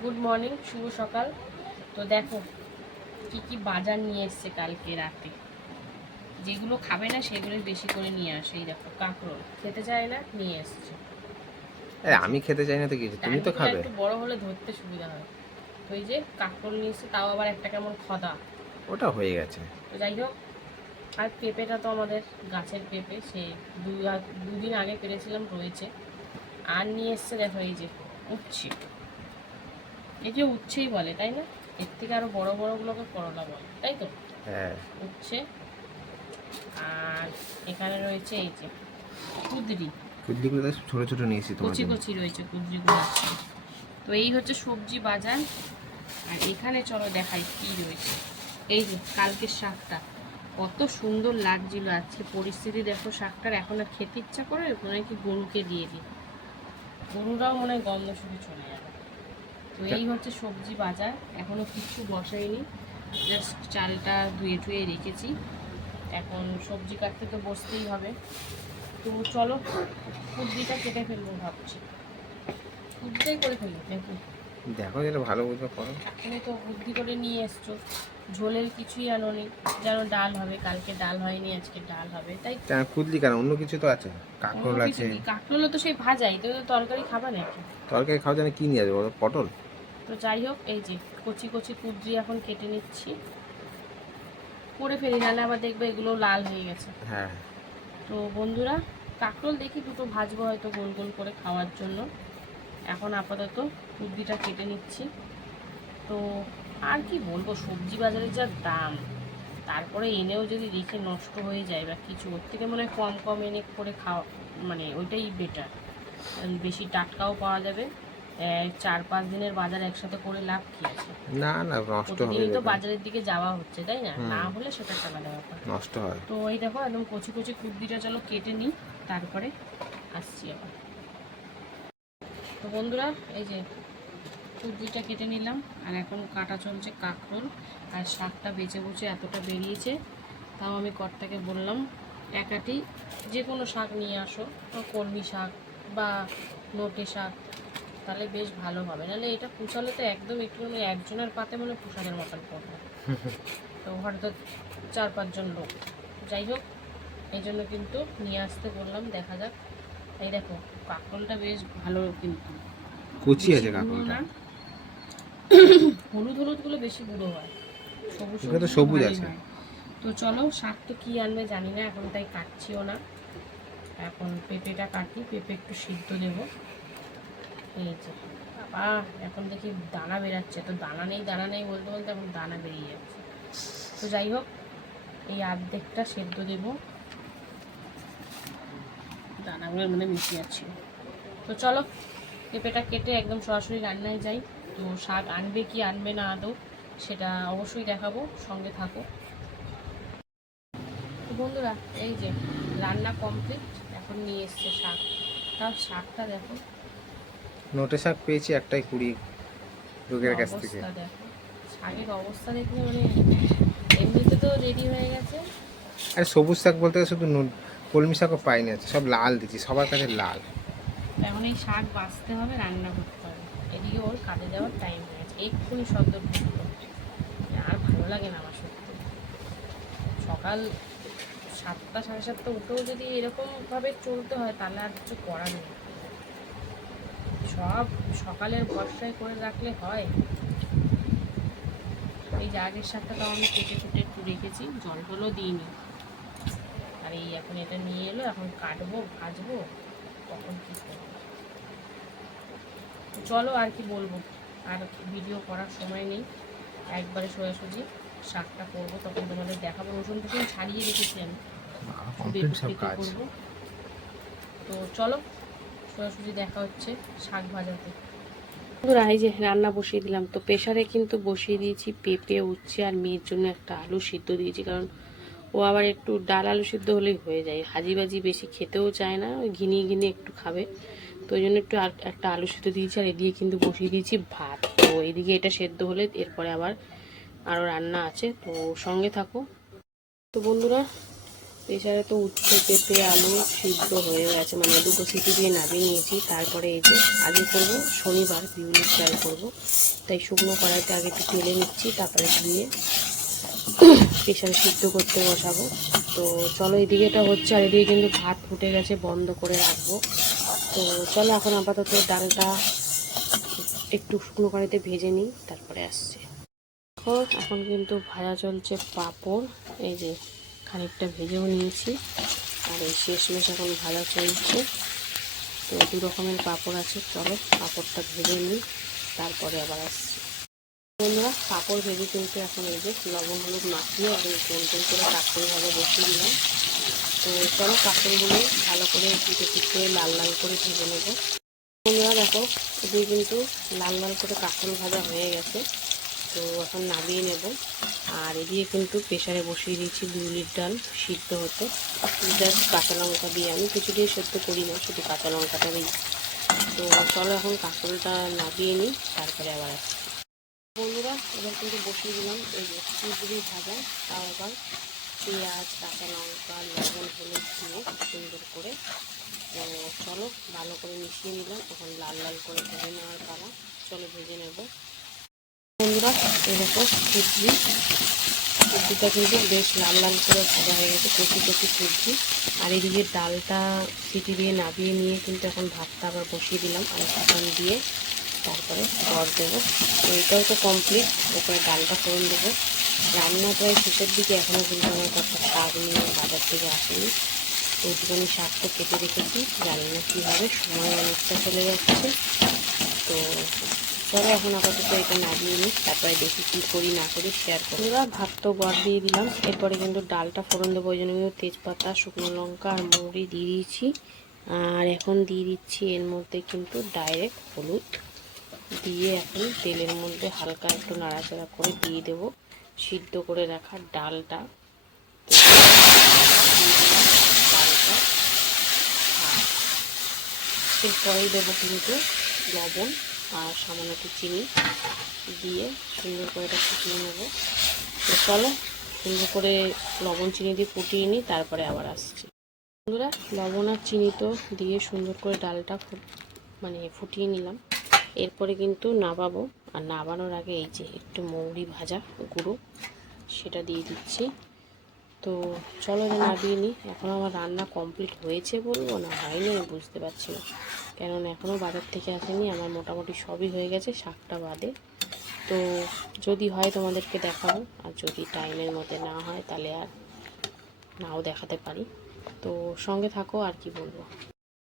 Good morning শুভ সকাল। তো দেখো কি কি বাজার নিয়ে এসছে কালকে রাতে। যেগুলো খাবে না সেগুলো বেশি করে নিয়ে আসে। এই দেখো কাঁকরোল। খেতে চায় না নিয়ে এসছে। আমি খেতে চাই না তো কি হয়েছে? তুমি তো খাবে। একটু বড় হলে ধরতে সুবিধা হয়। তো এই যে কাঁকরোল নিয়ে এসছে তাও আবার একটা কেমন খদা। ওটা হয়ে গেছে। তো যাই হোক আর পেঁপেটা তো আমাদের গাছের পেঁপে সে দুদিন আগে পেরেছিলাম রয়েছে। আর নিয়ে এসছে দেখো এই যে উচ্ছে। এই যে উচ্ছেই বলে তাই না? এর থেকে আরও বড় বড় বড়গুলোকে করলা বলে তাই তো? হ্যাঁ। উচ্ছে। আর এখানে রয়েছে এই যে কুদরি। কুদলিগুলো তো ছোট ছোট নিয়েছি তোমার কচি। কচি রয়েছে কুদরিগুলো আছে। তো এই হচ্ছে সবজি বাজার। আর এখানে চলো দেখাই কি রয়েছে। এই যে কালকের শাকটা। কত সুন্দর লাগছিল আজকে পরিস্থিতি। দেখো শাকটার এখন আর খেতে ইচ্ছা করে মনে হয় কি গরুকে দিয়ে দিই। গরুরাও মনে হয় গন্ধ শুকে চলে যাবে। তো এই হচ্ছে সবজি বাজার এখনও কিচ্ছু বসাইনি। জাস্ট চালটা ধুয়ে ধুয়ে রেখেছি। এখন সবজি কাটতে তো বসতেই হবে। তো চলো কুদ্রিটা কেটে ফেলব ভাবছি। কুদ্রিটাই করে ফেলব নাকি? দেখো যেটা ভালো বুঝবে করো। তুমি তো বুদ্ধি করে নিয়ে এসছো। ঝোলের কিছুই আনোনি যেন ডাল হবে কালকে ডাল হয়নি আজকে ডাল হবে তাই কেন কুদলি কেন? অন্য কিছু তো আছে। কাঁকরোল আছে। কাঁকরোলও তো সেই ভাজাই। তো তরকারি খাবা নাকি? তরকারি খাওয়া জানে কি নিয়ে আসবে পটল? তো যাই হোক এই যে কচি কচি কুদ্রি এখন কেটে নিচ্ছি। করে ফেলি নাহলে আবার দেখবে এগুলো লাল হয়ে গেছে। হ্যাঁ। তো বন্ধুরা কাঁকরোল দেখি দুটো ভাজবো হয়তো গোল গোল করে খাওয়ার জন্য। এখন আপাতত কুদ্রিটা কেটে নিচ্ছি। তো আর কি বলব সবজি বাজারের যা দাম তারপরে এনেও যদি রেখে নষ্ট হয়ে যায় বা কিছু ওর থেকে মনে হয় কম কম এনে করে খাওয়া মানে ওইটাই বেটার বেশি টাটকাও পাওয়া যাবে। চার পাঁচ দিনের বাজার একসাথে করে লাভ কি আছে? না না নষ্ট হবে তো বাজারের দিকে যাওয়া হচ্ছে তাই না? না হলে সেটা একটা আলাদা ব্যাপার। নষ্ট হয়। তো এই দেখো একদম কচি কচি কুর্দিটা চলো কেটে নিই তারপরে আসছি আবার। তো বন্ধুরা এই যে কুর্দিটা কেটে নিলাম আর এখন কাটা চলছে কাঁকরোল আর শাকটা বেছে বুঝে এতটা বেরিয়েছে তাও আমি কর্তাকে বললাম একাটি যে কোনো শাক নিয়ে আসো কলমি শাক বা নোটে শাক তাহলে বেশ ভালো হবে। নাহলে এটা পুষালে তো একদম একটু মানে একজনের পাতে মানে পুষাদের মতন পড়বে তো হয়তো চার পাঁচজন লোক। যাই হোক এই জন্য কিন্তু নিয়ে আসতে বললাম দেখা যাক। এই দেখো কাঁকরোলটা বেশ ভালো কিন্তু। কুচি আছে না। হলুদ হলুদগুলো বেশি বুড়ো হয়। সবুজ সবুজ আছে। তো চলো শাক তো কি আনবে জানি না এখন তাই কাটছিও না। এখন পেঁপেটা কাটি পেঁপে একটু সিদ্ধ দেব। এই যে, বাবা, এখন দেখি দানা বেরাচ্ছে। তো দানা নেই দানা নেই বলতে বলতে এখন দানা বেরিয়ে যাচ্ছে। তো যাই হোক, এই অর্ধেকটা সেদ্ধ দেব। দানাগুলো মানে মিশে যাচ্ছিল তো চলো, পেঁপেটা কেটে একদম সরাসরি রান্নায় যাই। তো শাক আনবে কি আনবে না আদৌ, সেটা অবশ্যই দেখাবো, সঙ্গে থাকো। তো বন্ধুরা, এই যে রান্না কমপ্লিট, এখন নিয়ে এসছে শাক। তাও শাকটা দেখো। নোটে শাক পেয়েছি একটাই কুড়ি লোকের কাছ থেকে। শাকের অবস্থা দেখলে মানে এমনিতে তো রেডি হয়ে গেছে। আর সবুজ শাক বলতে শুধু নো- কলমি শাকও পাইনি আছে সব লাল দিচ্ছি সবার কাছে লাল। এখন এই শাক বাছতে হবে রান্না করতে হবে। এদিকে ওর কাজে যাওয়ার টাইম হয়ে গেছে এক্ষুনি শব্দ আর ভালো লাগে না আমার সত্যি। সকাল সাতটা সাড়ে সাতটা উঠেও যদি এরকমভাবে চলতে হয় তাহলে আর কিছু করার নেই। সব সকালের ভরসায় করে রাখলে হয়। এই যে আগের তাও আমি কেটে কুটে একটু রেখেছি জল টলও দিইনি। আর এই এখন এটা নিয়ে এলো এখন কাটবো ভাজবো কখন কী করব। চলো আর কি বলব আর ভিডিও করার সময় নেই। একবারে সোজাসুজি শাকটা করব তখন তোমাদের দেখাবো। রসুন টসুন ছাড়িয়ে রেখেছি আমি। করব। তো চলো সোজাসুজি দেখা হচ্ছে শাক ভাজাতে বন্ধুরা, এই যে রান্না বসিয়ে দিলাম, তো প্রেশারে কিন্তু বসিয়ে দিয়েছি পেঁপে, উচ্ছে আর মেয়ের জন্য একটা আলু সিদ্ধ দিয়েছি, কারণ ও আবার একটু ডাল আলু সিদ্ধ হলেই হয়ে যায়। হাজি বাজি বেশি খেতেও চায় না, ওই ঘিনিয়ে ঘিনিয়ে একটু খাবে। তো ওই জন্য একটু একটা আলু সিদ্ধ দিয়েছি, আর এদিকে কিন্তু বসিয়ে দিয়েছি ভাত। তো এদিকে এটা সেদ্ধ হলে এরপরে আবার আরও রান্না আছে, তো সঙ্গে থাকো। তো বন্ধুরা প্রেশারে তো উচ্ছে পেঁপে আলু সিদ্ধ হয়ে গেছে মানে দুটো সিটি দিয়ে নামিয়ে নিয়েছি। তারপরে এই যে আগে করব, শনিবার বিউলির চাল করব। তাই শুকনো কড়াইতে আগে একটু তেলে নিচ্ছি, তারপরে ধুয়ে প্রেশারে সিদ্ধ করতে বসাবো। তো চলো এদিকে এটা হচ্ছে, আর এদিকে কিন্তু ভাত ফুটে গেছে, বন্ধ করে রাখব। তো চলো, এখন আপাতত ডালটা একটু শুকনো কড়াইতে ভেজে নিই, তারপরে আসছে। এখন কিন্তু ভাজা চলছে পাঁপড়, এই যে খানিকটা ভেজেও নিয়েছি। আর এই শেষমেশ এখন ভালো চলছে। তো দু রকমের পাঁপড় আছে, চলো পাঁপড়টা ভেজে নিই, তারপরে আবার আসছি। বন্ধুরা, পাঁপড় ভেজে কিন্তু এখন এই যে লবণ, হলুদ মাখিয়ে একদম গোল গোল করে কাঁকড়ি ভাজা বসিয়ে দিলাম। তো চলো কাঁকড়িগুলো ভালো করে পিঠে করে লাল লাল করে ভেজে নেব। বন্ধুরা, দেখো, এদিকে কিন্তু লাল লাল করে কাঁকড়ি ভাজা হয়ে গেছে। তো এখন নামিয়ে নেব। আর এদিকে কিন্তু প্রেশারে বসিয়ে দিয়েছি বিউলির ডাল সিদ্ধ হতে। জাস্ট কাঁচা লঙ্কা দিয়ে আমি কিছুটাই সেদ্ধ করি না, শুধু কাঁচা লঙ্কাটা দিই। তো চলো এখন কাঁকড়টা নামিয়ে নিই, তারপরে আবার আসছি। বন্ধুরা, এবার কিন্তু বসিয়ে দিলাম এই কুচুরি ভাজা, তাও আবার পেঁয়াজ, কাঁচা লঙ্কা, লবণ, হলুদ দিয়ে সুন্দর করে। চলো ভালো করে মিশিয়ে নিলাম এখন লাল লাল করে ভেজে নেওয়ার পালা। চলো ভেজে নেব। বন্ধুরা এরকম সবজি সবজিটা কিন্তু বেশ লাল লাল করে ভাজা হয়ে গেছে, কচি কচি সবজি আর এদিকে ডালটা সিটি দিয়ে নাবিয়ে নিয়ে কিন্তু এখন ভাতটা আবার বসিয়ে দিলাম আর ফোড়ন দিয়ে। তারপরে জল দেবো। তো এটাও তো কমপ্লিট ওপরে ডালটা ফোড়ন দেবো। রান্না প্রায় শেষের দিকে এখনও কিন্তু আমার একটা শাক নিয়ে বাজার থেকে আসেনি। তো ওইটুখানি শাক তো কেটে রেখেছি, জানি না কীভাবে, সময় অনেকটা চলে যাচ্ছে। তো চলো এখন আপাতত এটা নামিয়ে নিই, তারপরে দেখি কী করি, না করি শেয়ার করি এবার ভাত তো বর দিয়ে দিলাম, এরপরে কিন্তু ডালটা ফোড়ন দেবো, ওই জন্য কিন্তু তেজপাতা, শুকনো লঙ্কা আর মৌরি দিয়ে দিয়েছি। আর এখন দিয়ে দিচ্ছি এর মধ্যে কিন্তু ডাইরেক্ট হলুদ। দিয়ে এখন তেলের মধ্যে হালকা একটু নাড়াচাড়া করে দিয়ে দেবো, সিদ্ধ করে রাখা ডালটা। ডালটা এরপরেই দেবো কিন্তু লবণ। আর সামান্য একটু চিনি দিয়ে সুন্দর করে এটা ফুটিয়ে নেব। চলো, সুন্দর করে লবণ চিনি দিয়ে ফুটিয়ে নিই, তারপরে আবার আসছি। বন্ধুরা, লবণ আর চিনি তো দিয়ে সুন্দর করে ডালটা মানে ফুটিয়ে নিলাম। এরপরে কিন্তু নাবাবো, আর নাবানোর আগে এই যে একটু মৌরি ভাজা গুঁড়ো, সেটা দিয়ে দিচ্ছি। তো চলো এটা নাবিয়ে নিই। এখন আমার রান্না কমপ্লিট হয়েছে বলব না, হয়নি আমি বুঝতে পারছি না। কেননা এখনও বাজার থেকে আসেনি, আমার মোটামুটি সবই হয়ে গেছে, শাকটা বাদে। তো যদি হয় তোমাদেরকে দেখাবো, আর যদি টাইমের মধ্যে না হয় তাহলে আর নাও দেখাতে পারি। তো সঙ্গে থাকো, আর কি বলব?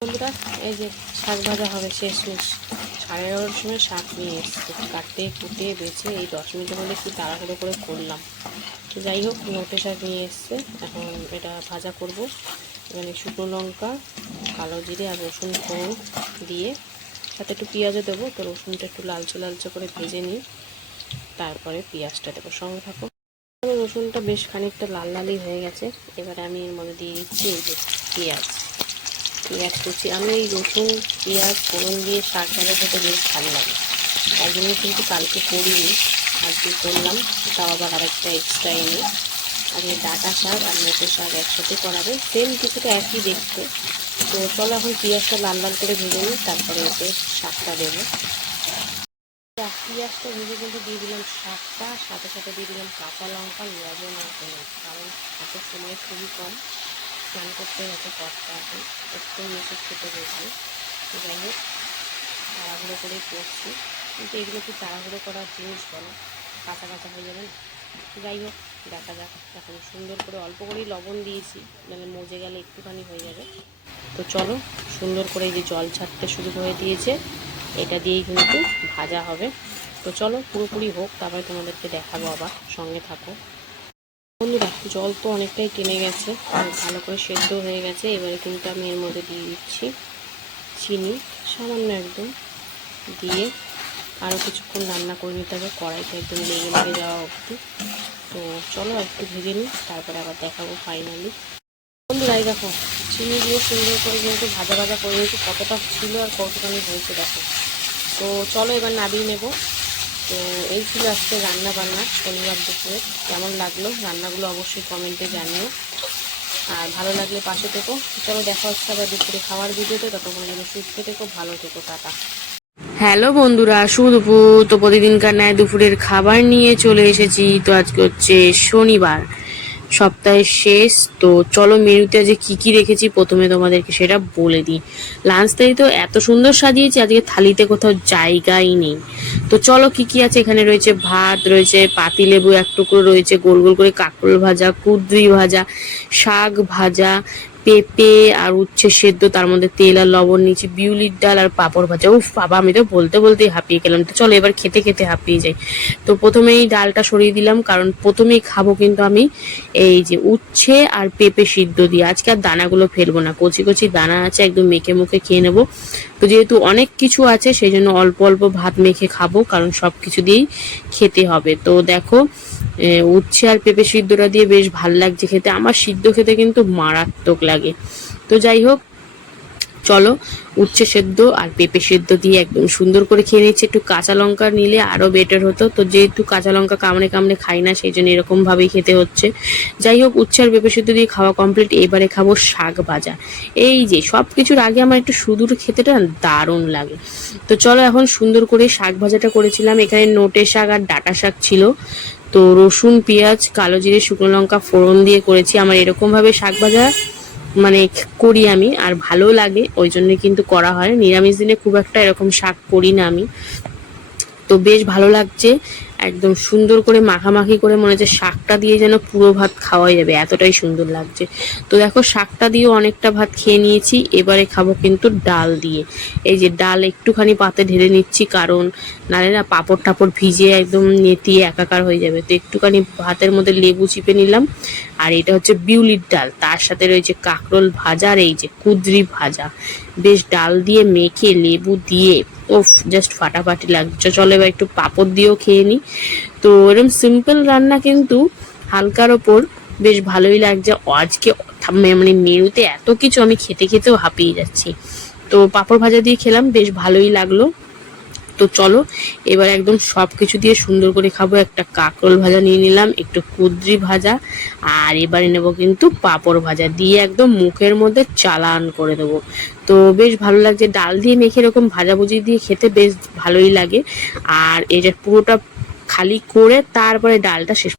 বন্ধুরা, এই যে শাক ভাজা হবে শেষ শেষ সাড়ে এগারোটার সময় শাক নিয়ে এসছে। কাটতে, কুটে, বেছে, এই দশ মিনিটের মধ্যে কি তাড়াহুড়ো করে করলাম। তো যাই হোক নোটে শাক নিয়ে এসছে। এখন এটা ভাজা করব। এখানে শুকনো লঙ্কা কালো জিরে আর রসুন ফোড়ন দিয়ে সাথে একটু পেঁয়াজও দেবো। তো রসুনটা একটু লালচে লালচে করে ভেজে নিই। তারপরে পেঁয়াজটা দেবো সঙ্গে থাকো। রসুনটা বেশ খানিকটা লাল লালই হয়ে গেছে। এবারে আমি এর মধ্যে দিয়ে দিচ্ছি এই যে পেঁয়াজ। পেঁয়াজ কুচি। আমি এই রসুন, পেঁয়াজ, ফোড়ন দিয়ে শাক ভাজা খেতে বেশ ভালো লাগে। তাই জন্য কিন্তু কালকে করিনি, আজকে করলাম। তাও আবার আরেকটা এক্সট্রা এনে। আর এই ডাটা শাক আর মেটে শাক একসাথে করাবে। সেম কিছুটা একই দেখতে। তো চলো এখন পেঁয়াজটা লাল লাল করে ভেজে নিই, তারপরে ওতে শাকটা দেবো। পেঁয়াজটা ভেজে কিন্তু দিয়ে দিলাম শাকটা, সাথে সাথে দিয়ে দিলাম কাঁচা লঙ্কা, লবণ আর হলুদ, কারণ হাতের সময় খুবই কম। স্নান করতে গেছে কষ্ট আছে, একটু মেখে খেতে বসবে। যাই হোক, তাড়াহুড়ো করেই করছি। কিন্তু এগুলো কি তাড়াহুড়ো করার জিনিস বলো? কাঁচা কাঁচা হয়ে যাবে যাই হোক দেখা যাক। এখন সুন্দর করে অল্প করেই লবণ দিয়েছি মানে মজে গেলে একটুখানি হয়ে যাবে। তো চলো, সুন্দর করে এই যে জল ছাড়তে শুরু করে দিয়েছে, এটা দিয়েই কিন্তু ভাজা হবে। তো চলো, পুরোপুরি হোক, তারপরে তোমাদেরকে দেখাবো আবার, সঙ্গে থাকো। বন্ধুরা জল তো অনেকটাই টেনে গেছে, আর ভালো করে সেদ্ধ হয়ে গেছে। এবারে কিন্তু আমি এর মধ্যে দিয়ে দিচ্ছি চিনি, সামান্য একদম। দিয়ে আরও কিছুক্ষণ রান্না করে নিতে হবে, কড়াইটা একদম লেগে লেগে যাওয়া অবধি। তো চলো একটু ভেজে নিই, তারপরে আবার দেখাবো ফাইনালি বন্ধুরা, এই দেখো, চিনি দিয়ে সুন্দর করে কিন্তু ভাজা ভাজা করে নিয়েছি, কতটা ছিল আর কতখানি হয়েছে দেখো। তো চলো এবার নাবিয়ে নেব। তো এই ছিল আজকে রান্না বান্না শনিবার দুপুরে। কেমন লাগল রান্নাগুলো অবশ্যই কমেন্টে জানিও। আর ভালো লাগলে পাশে থেকো। চলো দেখা হচ্ছে আবার দুপুরে খাওয়ার ভিডিওতে। ততক্ষণ যেন সুস্থ থেকো, ভালো থেকো, টাটা। হ্যালো বন্ধুরা সুদুপুর তো প্রতিদিনকার ন্যায় দুপুরের খাবার নিয়ে চলে এসেছি। তো আজকে হচ্ছে শনিবার, সপ্তাহের শেষ। তো চলো মেনুতে যে কি কি রেখেছি, প্রথমে তোমাদেরকে সেটা বলে দিই। লাঞ্চটাই তো এত সুন্দর সাজিয়েছি, আজকে থালিতে কোথাও জায়গাই নেই। তো চলো কি কি আছে, এখানে রয়েছে ভাত, রয়েছে পাতিলেবু, এক টুকরো রয়েছে গোল গোল করে কাঁকরোল ভাজা, কুদ্রি ভাজা, শাক ভাজা পেঁপে আর উচ্ছে সেদ্ধ, তার মধ্যে তেল আর লবণ নিচে বিউলির ডাল আর পাঁপড় ভাজা। উফ বাবা, আমি তো বলতে বলতেই হাঁপিয়ে গেলাম। তো চলো এবার খেতে খেতে হাঁপিয়ে যাই। তো প্রথমেই ডালটা সরিয়ে দিলাম, কারণ প্রথমেই খাব কিন্তু আমি এই যে উচ্ছে আর পেঁপে সিদ্ধ দিয়ে। আজকে আর দানাগুলো ফেলব না। কচি কচি দানা আছে, একদম মেখে মুখে খেয়ে নেব। তো যেহেতু অনেক কিছু আছে সেই জন্য অল্প অল্প ভাত মেখে খাব, কারণ সব কিছু দিয়েই খেতে হবে। তো দেখো উচ্ছে আর পেঁপে সিদ্ধটা দিয়ে বেশ ভালো লাগছে খেতে। আমার সিদ্ধ খেতে কিন্তু মারাত্মক লাগে। তো যাই হোক, চলো, উচ্ছে সেদ্ধ আর পেঁপে সেদ্ধ দিয়ে একদম সুন্দর করে খেয়ে নিচ্ছে। একটু কাঁচা লঙ্কা নিলে আরও বেটার হতো। তো যেহেতু কাঁচা লঙ্কা কামড়ে কামড়ে খাই না, সেই জন্য এরকমভাবেই খেতে হচ্ছে। যাই হোক, উচ্ছে আর পেঁপে সেদ্ধ দিয়ে খাওয়া কমপ্লিট এবারে খাব শাক ভাজা। এই যে সব কিছুর আগে আমার একটু সুদূর খেতেটা দারুণ লাগে। তো চলো, এখন সুন্দর করে শাক ভাজাটা করেছিলাম। এখানে নোটে শাক আর ডাটা শাক ছিল। তো রসুন, পেঁয়াজ, কালো জিরে, শুকনো লঙ্কা ফোড়ন দিয়ে করেছি। আমার এরকমভাবে শাক ভাজা মানে করি আমি, আর ভালো লাগে, ওই জন্য কিন্তু করা হয়। নিরামিষ দিনে খুব একটা এরকম শাক করি না আমি। তো বেশ ভালো লাগছে। একদম সুন্দর করে মাখামাখি করে মনে হচ্ছে শাকটা দিয়ে যেন পুরো ভাত খাওয়া যাবে, এতটাই সুন্দর লাগছে। তো দেখো শাকটা দিয়েও অনেকটা ভাত খেয়ে নিয়েছি, এবারে খাব কিন্তু ডাল দিয়ে। এই যে ডাল একটুখানি পাতে ঢেলে নিচ্ছি, কারণ নালে না পাঁপড় টাপড় ভিজে একদম নেতিয়ে একাকার হয়ে যাবে। তো একটুখানি ভাতের মধ্যে লেবু চিপে নিলাম, আর এটা হচ্ছে বিউলির ডাল। তার সাথে রয়েছে কাঁকরোল ভাজা আর এই যে কুদরি ভাজা। বেশ ডাল দিয়ে মেখে লেবু দিয়ে ওফ জাস্ট ফাটাফাটি লাগছে। চলো এবার একটু পাপড় দিয়েও খেয়ে নিই তো এরকম সিম্পল রান্না কিন্তু হালকার ওপর বেশ ভালোই লাগছে। আজকে মানে মেনুতে এত কিছু আমি খেতে খেতেও হাঁপিয়ে যাচ্ছি। তো পাঁপড় ভাজা দিয়ে খেলাম, বেশ ভালোই লাগল। তো চলো, এবার একদম সব কিছু দিয়ে সুন্দর করে খাব। একটা কাঁকরোল ভাজা নিয়ে নিলাম, একটু কুদ্রি ভাজা, আর এবারে নেব কিন্তু পাঁপড় ভাজা। দিয়ে একদম মুখের মধ্যে চালান করে দেবো। তো বেশ ভালো লাগছে। ডাল দিয়ে মেখে এরকম ভাজাভুজি দিয়ে খেতে বেশ ভালোই লাগে। আর এটা পুরোটা খালি করে তারপরে ডালটা শেষ